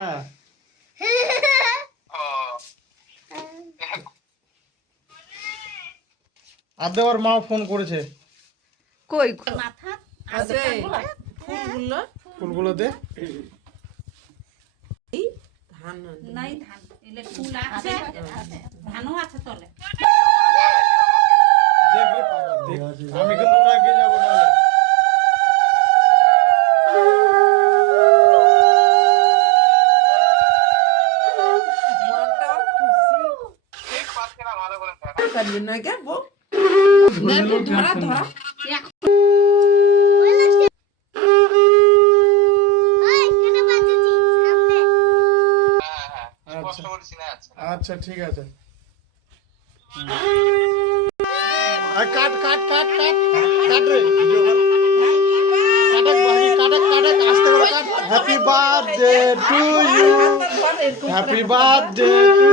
হ্যাঁ আদে ওর মা ফোন করেছে। কই মাথা আছে ফুলগুলো ফুলগুলো দে। ধান নাই ধান এলে ফুল আছে ধানও আছে তলে দেখ রে বাবা, দেখ। আমি কিন্তু ওর আগে যাবো নাহলে। মনটা খুশি কালি না কে বো না তো ধরা ধরা আচ্ছা ঠিক আছে। আর কাট কাট কাট কাট কাট রে কাটক বাকি কাটক কাটক আস্তে করে কাট। Happy birthday to you, happy birthday two